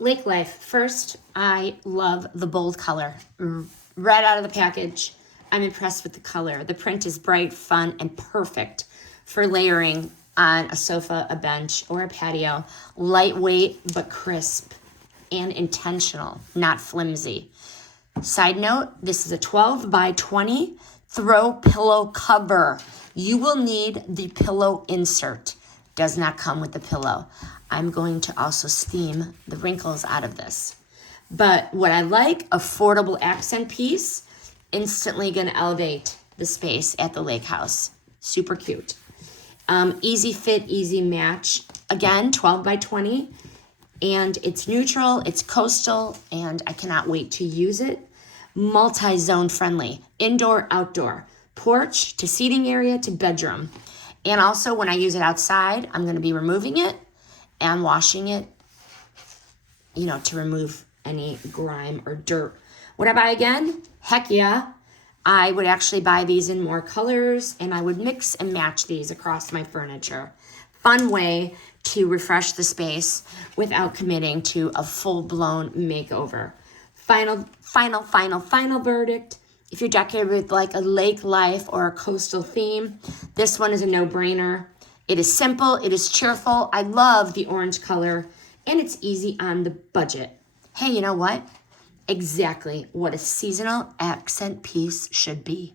Lake Life. First, I love the bold color. Right out of the package, I'm impressed with the color. The print is bright, fun, and perfect for layering on a sofa, a bench, or a patio. Lightweight, but crisp and intentional, not flimsy. Side note, this is a 12 by 20 throw pillow cover. You will need the pillow insert. Does not come with the pillow. I'm going to also steam the wrinkles out of this. But what I like, affordable accent piece, instantly gonna elevate the space at the lake house. Super cute. Easy fit, easy match. Again, 12 by 20. And it's neutral, it's coastal, and I cannot wait to use it. Multi-zone friendly, indoor, outdoor, porch to seating area to bedroom. And also when I use it outside, I'm gonna be removing it and washing it, to remove any grime or dirt. Would I buy again? Heck yeah. I would actually buy these in more colors, and I would mix and match these across my furniture. Fun way to refresh the space without committing to a full-blown makeover. Final verdict. If you're decorated with like a lake life or a coastal theme, this one is a no-brainer. It is simple, it is cheerful. I love the orange color, and it's easy on the budget. Hey, you know what? Exactly what a seasonal accent piece should be.